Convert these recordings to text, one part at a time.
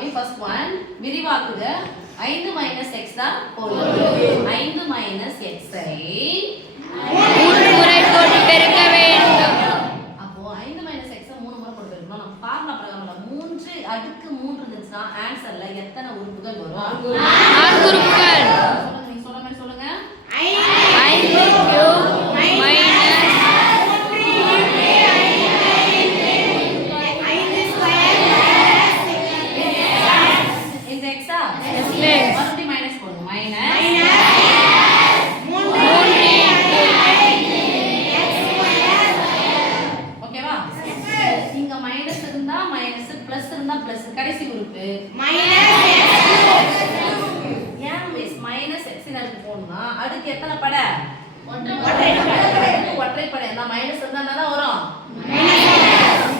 சாமி first one விரிவாக்குக 5 - x தான் போடும் 5 - x ஐ 3 முறை போட்டு பெருக்க வேண்டும். அப்போ 5 - x 3 முறை போட்டு பெருக்கணும். நம்ம ஃபார்முலா பிரகாரம்ல 3 அடுக்கு 3 இருந்துச்சுன்னா ஆன்சர்ல எத்தனை உறுப்புகள் வரும்? 6 உறுப்புகள். சொல்லுங்க, நீங்க சொல்ற மாதிரி சொல்லுங்க. 5 கியூப் மைனஸ் இந்த எக்ஸா மிஸ். மறுபடியும் மைனஸ் போடுங்க. மைனஸ் 3 ஓகேவா? இங்க மைனஸ் இருந்தா மைனஸ், பிளஸ் இருந்தா பிளஸ். கடைசி உறுப்பு ஏன் மிஸ் மைனஸ் x ன்னு அடுக்கு போடணும்னா அடுக்கு எத்தனை படை? ஒற்றைப்படை. நான் மைனஸ் இருந்தா தான் வரும்.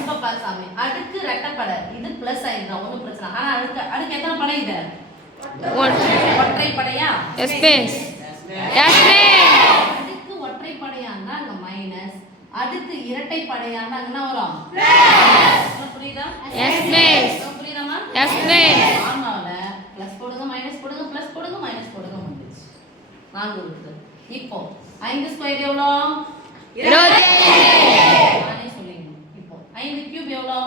இப்ப பாரு சாமி, அடுக்கு ரெட்டைப்படை. இது பிளஸ் ஆயிடுதா ஒண்ணும் பிரச்சனை. ஆனா அடுக்கு எத்தனை படை இது? ஒற்றைப்படையா? Yes miss. Yes miss. அடுக்கு ஒற்றைப்படையா இருந்தா அங்க மைனஸ், அடுக்கு இரட்டைப்படையா இருந்தா அங்க என்ன வரும்? புரியுதா? Yes miss. புரியுதாமா? Yes miss. ஃபார்முலால பிளஸ் போடுங்க, மைனஸ் போடுங்க, பிளஸ் போடுங்க, மைனஸ் போடுங்க வந்துச்சு. 4 இருக்குது. இப்போ 5 ஸ்கொயர் எவ்வளோ? 25. நானே சொல்லிடணும். இப்போ 5 கியூப் எவ்வளோ?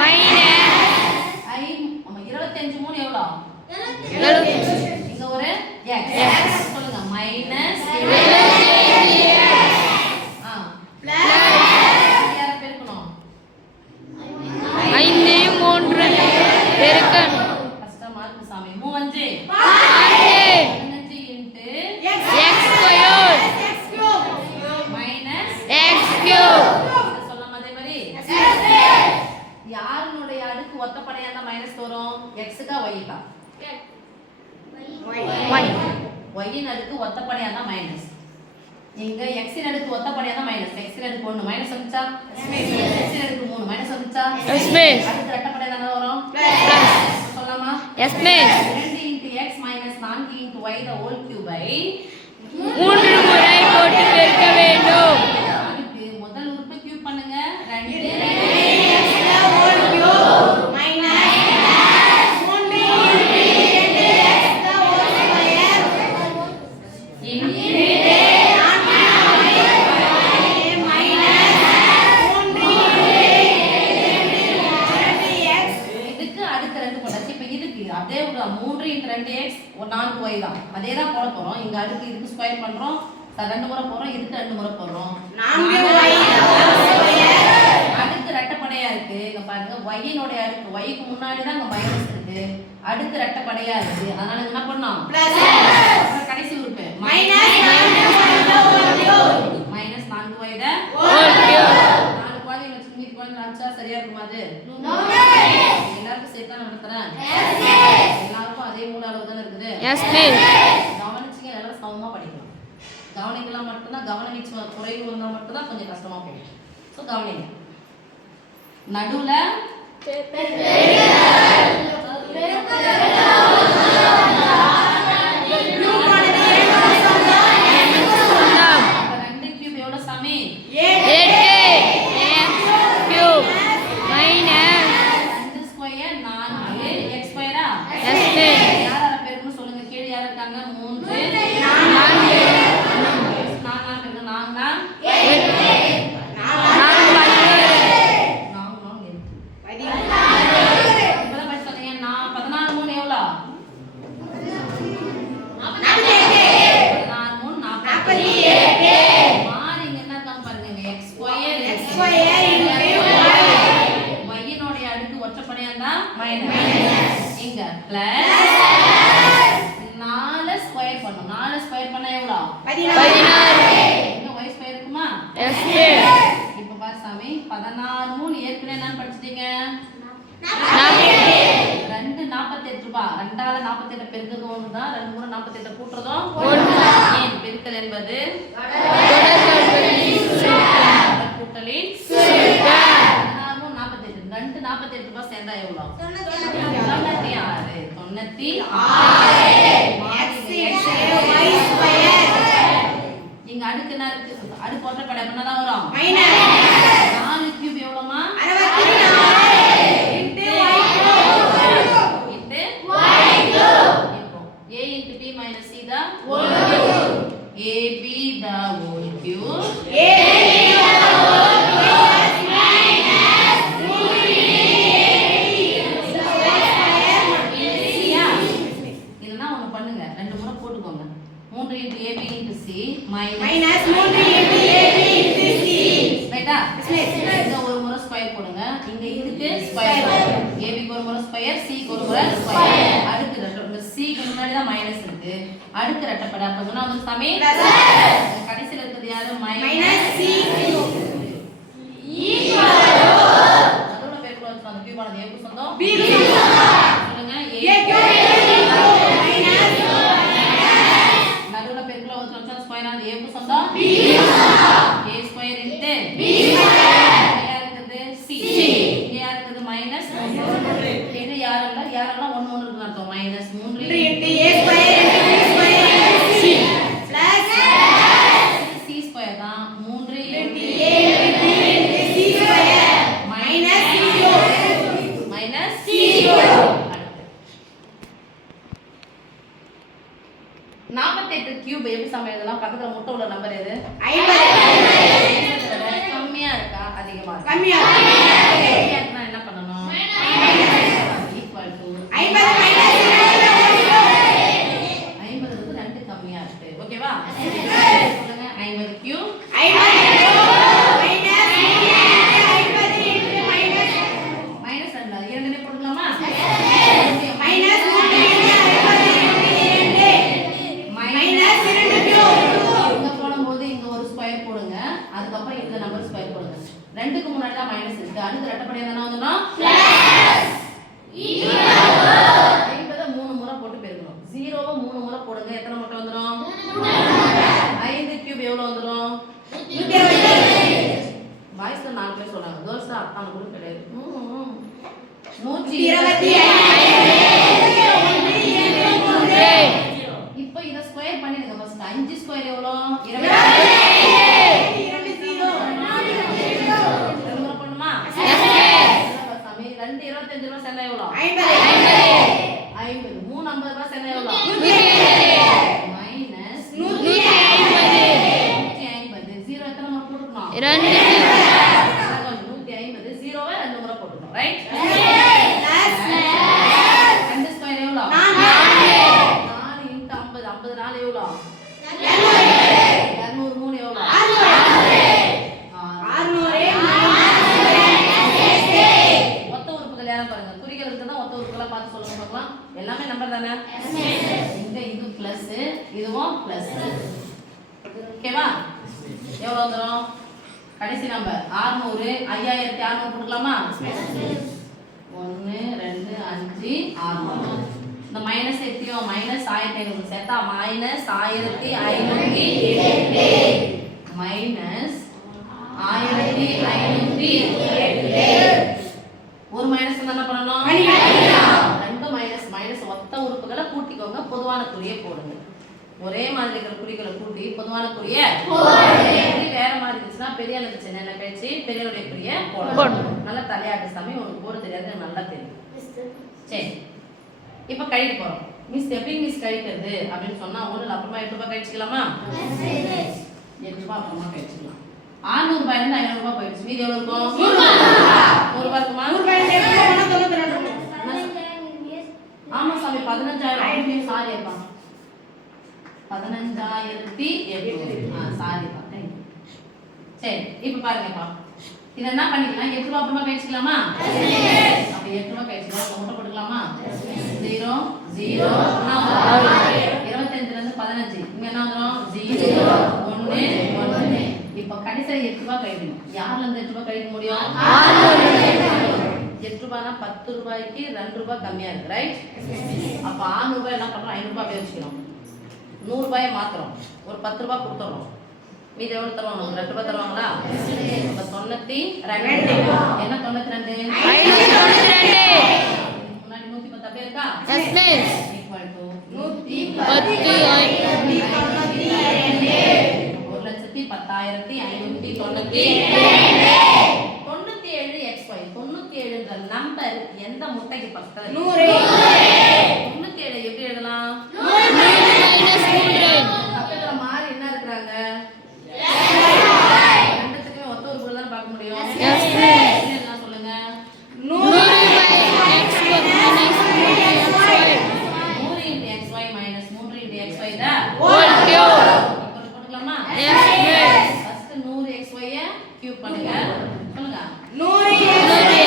மைனஸ் 25 3 எவ்வளோ? 70. இங்க ஒரு x சொல்லுங்க. மைனஸ் யார பெருக்கணும்? 5 3 பெருக்கணும். கஷ்டமா இருக்கு சாமி. 3 5 into x square minus x cube. சொல்லலாம் அதே மாதிரி. யாருடைய அடுக்கு ஒத்தப்படையா இருந்தா மைனஸ் வரும்? x-க்கா y-க்கா? y இன் அடுக்கு ஒத்தப்படையா இருந்தா மைனஸ். இங்க x இன் அடுக்கு ஒத்தப்படையா இருந்தா மைனஸ். x இன் அடுக்கு 1 மைனஸ் வந்துச்சா? x இன் அடுக்கு 3 மைனஸ் வந்துச்சா? S miss. அடுக்கு ரெட்டைப்படையா இருந்தா வரும்? சொல்லலாமா? Yes miss. 2 x 4 y the whole cube ஐ 3 முறை போட்டு பெருக்க வேண்டும். அதுக்கு முதல் உறுப்பை கியூப் பண்ணுங்க. 2 இதுக்கு அடுத்து 2 போட்டாச்சு. இப்போ இதுக்கு அதே 3 × 2x 4y தான். அதே தான் போட போறோம். இங்க அடுத்து இதுக்கு ஸ்கொயர் பண்றோம். 2 முறை போறோம். இதுக்கு 2 முறை போறோம். அடுக்கு ரெட்டைப்படையா இருக்கு. இங்க பாருங்க y னுடைய அடுக்கு y க்கு முன்னாடி தான் இங்க மைனஸ் இருக்கு. அடுக்கு ரெட்டைப்படையா இருக்கு. அதனால என்ன பண்ணோம்? பிளஸ். கடைசி உறுப்பு minus 4y the whole cube. 4 quality வச்சு மீதி குவாலிட்டி அடிச்சா சரியா இருக்குமா அது? எல்லாருக்கும் சேர்த்தா நடத்துறேன். எல்லாருக்கும் அதே மூல அளவு தான இருக்குது. Yes miss. கவனிச்சிங்க, எல்லாரும் சமமா படிக்கலாம். கவனிக்கலாம் மட்டும்தான். கவனிச்சு குறைவு வந்தா மட்டும்தான் கொஞ்சம் கஷ்டமா போகும். ஸோ கவனிங்க. நடுவுல அப்ப 2 கியூப் எவ்வளவு சாமி? 8 x cube minus 2 square 4 x ஸ்கொயரா? Yes miss. யாரால பெருக்கணும் சொல்லுங்க. கீழ யார் இருக்காங்க? 3 4 4 பெருக்கணும். 4 இப்பதான் படிச்சு சொன்னீங்க. 14 3 எவ்வளோ? 14 48. மாறிங்க என்ன இருக்காங்க பாருங்க. x ஸ்கொயர் y னுடைய அடுக்கு ஒற்றைப்படையா இருந்தா மைனஸ். இங்க பிளஸ் 4 ஸ்கொயர் பண்ணனும். 4 ஸ்கொயர் பண்ணா எவ்வளோ? 16. இங்க y ஸ்கொயர் இருக்குமா? Yes miss. இப்ப பாரு சாமி, 16 3 ஏற்கனவே என்ன படிச்சிட்டீங்க? 2 48 ரூபாய். 2 ஆல 48 பெருக்குறது ஒண்ணுதான். 2 3 48 கூட்டுறதும் ஏன் பெருக்கல் என்பது கூட்டலின் 16 48. 2 48 ரூபாய் சேர்ந்தா எவ்வளவு? 96. 96. இங்க அடுக்கு என்ன இருக்கு? அடுக்கு ஒற்றைப்படை பண்ணதான் வரும். 4 கியூப் எவ்வளவுமா? 64. இங்க இதுக்கு ஸ்கொயர் ஏபிக்கு ஒரு முறை ஸ்கொயர் சிக்கு ஒரு முறை ஸ்கொயர் அடுத்து ரெட்டை சிக்கு முன்னாடி தான் மைனஸ் இருக்கு அடுத்து ரெட்டைப்படை அப்ப சொன்னா வந்து சாமி கடைசில இருக்குது யாரு மைனஸ் சி ஈக்குவல் நடுவுல பேருக்கு வந்து அந்த கியூப் ஆனது ஏக்கு சொந்தம் பி சொல்லுங்க ஏ நடுவுல பேருக்குள்ள வந்து வச்சா ஸ்கொயர் ஆனது ஏக்கு சொந்தம் b a square into b square இருக்குது c இங்க யார் இருக்குது மைனஸ் இது யாரெல்லாம் 1 1 இருக்கு அர்த்தம் minus 3 into a square into b square c plus c square தான் 3 into a into c square minus c நாற்பத்தெட்டு கியூப் எப்படி சம எழுதலாம் பக்கத்துல முட்டை உள்ள நம்பர் எது 50 கம்மியா இருக்கா அதிகமா இருக்கா கம்மியா இருக்குனா என்ன பண்ணணும் ஈக்குவல் டு 50 வந்து 2 கம்மியா இருக்கு ஓகேவா சொல்லுங்க 50 கியூப் 50 மைனஸ் அந்த இரண்டுமே போடலாமா மைனஸ் அதுக்கப்புறம் இந்த நம்பர் ஸ்கொயர் போடுங்க ரெண்டுக்கு முன்னாடி தான் மைனஸ் இருக்கு அடுத்து ரெட்டைப்படை என்ன வந்துனா பிளஸ் ஈக்குவல் 50 3 முறை போட்டு பெருக்கணும் 0 வை 3 முறை போடுங்க எத்தனை முட்டை வந்துரும் 5 கியூப் எவ்வளவு வந்துரும் 120 பாய்ஸ் தான் 4 பேர் சொல்றாங்க கேர்ள்ஸ் தான் அப்பாங்க கூட கிடையாது 125 இப்போ இத ஸ்கொயர் பண்ணிடுங்க ஃபர்ஸ்ட் 5 ஸ்கொயர் எவ்வளவு 20 2 25 ரூபாய் சேர்ந்தா எவ்வளவு 50 3 50 ரூபாய் சேர்ந்தா எவ்வளவு மைனஸ் 150 0 எத்தனை முறை போட்டுக்கணும் 150 0 வை 2 முறை போட்டுக்கணும் ரைட் பிளஸ் 2 ஸ்கொயர் எவ்வளவு 4 இன்டு 50 50 4 எவ்வளவு 200 3 எவ்வளவு 600 பாருங்க குறிகளுக்கு தான் ஒத்த உறுப்புகளை பார்த்து சொல்லுங்க பார்க்கலாம் எல்லாமே நம்பர் தானே இங்க இது பிளஸ் இதுவும் பிளஸ் ஓகேவா எவ்வளவு வந்துரும் கடைசி நம்பர் 600 5600 போட்டுக்கலாமா 1 2 5 600 இந்த மைனஸ் எத்தியும் மைனஸ் 1500 சேர்த்தா மைனஸ் 1508 மைனஸ் 1508 ஒரு மைனஸ் என்ன பண்ணனும் ரெண்டு மைனஸ் ஒத்த உறுப்புகளை கூட்டிக்கோங்க பொதுவான குறியை போடுங்க ஒரே மாதிரி இருக்கிற குறிகளை கூட்டி பொதுவான குறியை போடுங்க வேற மாதிரி இருந்துச்சுனா பெரிய அளவு சின்ன பேச்சு பெரியவருடைய குறியை போடணும் நல்ல தலையாட்டு சாமி உங்களுக்கு போட தெரியாது நல்லா தெரியும் சரி இப்போ கழிக்க போறோம் மிஸ் எப்படி மிஸ் கழிக்கிறது அப்படினு சொன்னா உங்களுக்கு அப்புறமா 8 ரூபாய் கழிச்சிக்கலாமா 8 ரூபாய் அப்புறமா கழிச்சிக்கலாம் 600 ரூபாயில இருந்து 500 ரூபாய் போயிடுச்சு மீதி எவ்வளவு இருக்கும் 100 ரூபாய் இருக்குமா 100 ரூபாய் ஆமா சாமி 15000 சாரி அப்பா 15800 சாரி அப்பா சரி இப்போ பாருங்கப்பா இத என்ன பண்ணிக்கலாம் 8 ரூபாய் அப்புறமா கழிச்சிக்கலாமா அப்ப 8 ரூபாய் கழிச்சிக்கலாம் முட்டை போட்டுக்கலாமா 0 0 25 ல இருந்து 15 இங்க என்ன வந்துரும் 0 1 1 இப்போ கடைசில 8 ரூபாய் கழிக்கணும் யார்ல இருந்து 8 ரூபாய் கழிக்க முடியும் 8 ரூபாய்னா 10 ரூபாய்க்கு 2 ரூபாய் கம்மியா இருக்கு ரைட் அப்ப 600 ரூபாய் என்ன பண்றோம் 500 ரூபாய் வச்சுக்கிறோம் 100 ரூபாயை மாத்துறோம் ஒரு 10 ரூபாய் கொடுத்துறோம் மீதி எவ்வளவு தருவாங்க 2 ரூபாய் தருவாங்களா அப்ப 92 என்ன 92 முன்னாடி 110 அப்படியே இருக்கா எஸ் மிஸ் ஈக்குவல் டு 97 என்ற நம்பர் எந்த முட்டைக்கு பக்கத்துல 100 97 எப்படி எழுதலாம் 100 மைனஸ் 3 பக்கத்துல மாறி என்ன இருக்குறாங்க ரெண்டுத்துக்குமே ஒத்த ஒரு பொருள் தான் பார்க்க முடியும் எஸ் என்ன சொல்லுங்க 100 x minus 100 into xy minus 3 into xy da whole cube போட்டுக்கலாமா எஸ் மிஸ் ஃபர்ஸ்ட் 100 xy ஐ கியூப் பண்ணுங்க சொல்லுங்க 100 x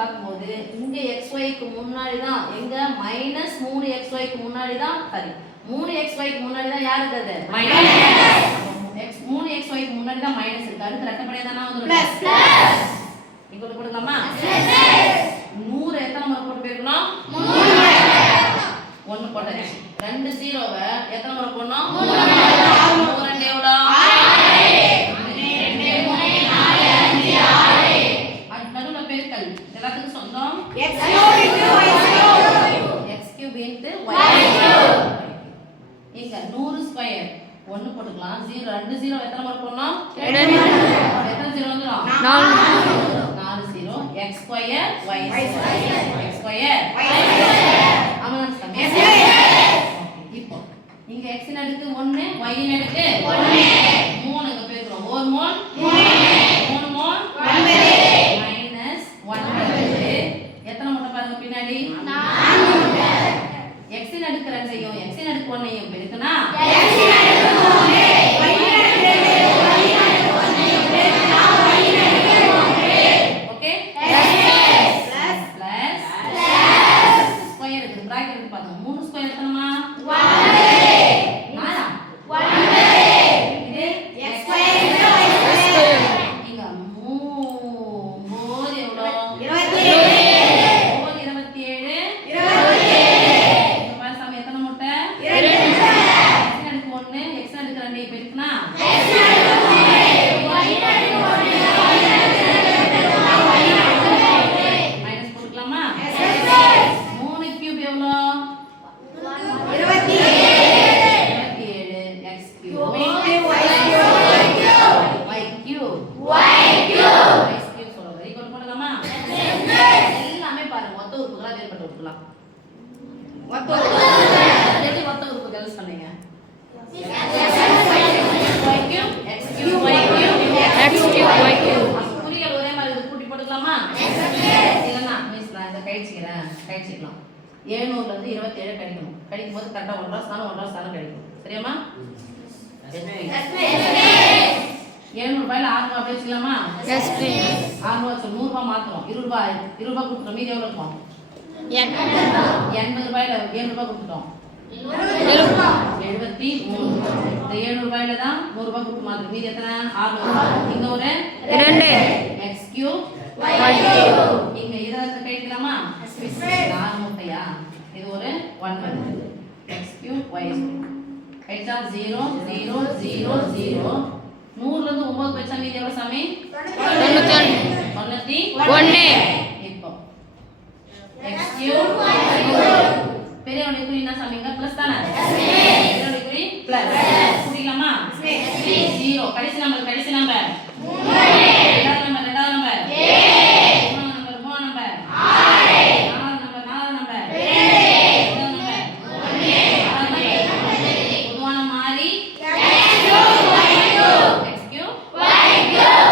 பார்க்கும்போது இங்க xyக்கு முன்னாடி தான் எங்க -3xyக்கு முன்னாடி தான் சரி 3xyக்கு முன்னாடி தான் யார் இருக்குது மைனஸ் 3xyக்கு முன்னாடி தான் மைனஸ் இருக்கு அடுத்து ரெட்டப்படை தான வந்துரும் பிளஸ் இங்க கொடுக்கலாமா 100 எத்தனை முறை போட்டு போயிருக்கணும் 1 போட்டாச்சு 2 0வை எத்தனை முறை போடணும் 3 2 எவ்வளோ 6 நடுவுல பெருக்கல் எல்லாத்துக்கும் சொந்தம் x cube into y இங்க 100 ஸ்கொயர் 1 போட்டுக்கலாம் 0 2 0 எத்தனை முறை போடணும் எத்தனை 0 வந்துரும் 4 0 x square y square x square ஆமா இப்போ இங்க x இன் அடுக்கு 1 y இன் அடுக்கு 1 3 இங்க பேசுறோம் 1 3 3 மைனஸ் 1 எத்தனை முட்டை பாருங்க பின்னாடி 4 முட்டை x இன் அடுக்கு 2 ஐயும் x இன் அடுக்கு 1 ஐயும் பெருக்குனா x இன் அடுக்கு 1 y இன் அடுக்கு 2 y இன் அடுக்கு 1 ஐயும் பெருக்குனா y இன் அடுக்கு 1 ஓகே பிளஸ் ஸ்கொயர் இருக்கு பிராக்கெட் இருக்கு பாருங்க 3 ஸ்கொயர் எத்தனைமா 1 நானா 1 இது x ஸ்கொயர் y ஸ்கொயர் இங்க 3 எவ்வளோ 27 இங்க பாரு சாமி எத்தனை முட்டை 2 x அடுக்கு 1 x அடுக்கு 2 பெருக்குனா x அடுக்கு 1 y அடுக்கு 1 மைனஸ் போட்டுக்கலாமா 3 கியூப் எவ்வளோ 27 x கியூப் y கியூப் சொல்லுங்க ஈக்குவல் போட்டுக்கலாமா எல்லாமே பாருங்க மொத்த உறுப்புகளா வேறுபட்ட உறுப்புலாம் மொத்த உறுப்புகள் சொன்னீங்க குறிகள் ஒரே மாதிரி இது கூட்டி போட்டுக்கலாமா இல்லைன்னா மிஸ் நான் இதை கழிச்சிக்கலாம் 700 ல இருந்து 27 கழிக்கணும் கழிக்கும் போது கரெக்டாக 1 ஸ்தானம் கழிக்கும் சரியாம்மா 700 ரூபாயில 6 அப்படியே வச்சுக்கலாமா 6 ரூபா 100 ரூபாய் மாத்துறோம் 20 ரூபாய் கொடுத்துட்டோம் மீதி எவ்வளோ இருக்கும் 80 ரூபாயில 7 ரூபாய் கொடுத்துட்டோம் 73 இந்த 700 ரூபாயில தான் 100 ரூபாய் கொடுத்து மாத்துறோம் மீதி எத்தனை 600 இங்க ஒரு 2 x cube y cube இங்க இத கழிக்கலாமா 4 முட்டையா இது ஒரு 1 வருது x cube y cube கழிச்சா 0 0 0 0 100 ல இருந்து 9 போச்சா மீதி எவ்வளவு சாமி 91 இப்போ x cube பெரியவனுடைய குறி என்ன சாமிங்க பிளஸ் தானே பெரியவனுடைய குறி பிளஸ் புரியலாமா 0 கடைசி நம்பர் 3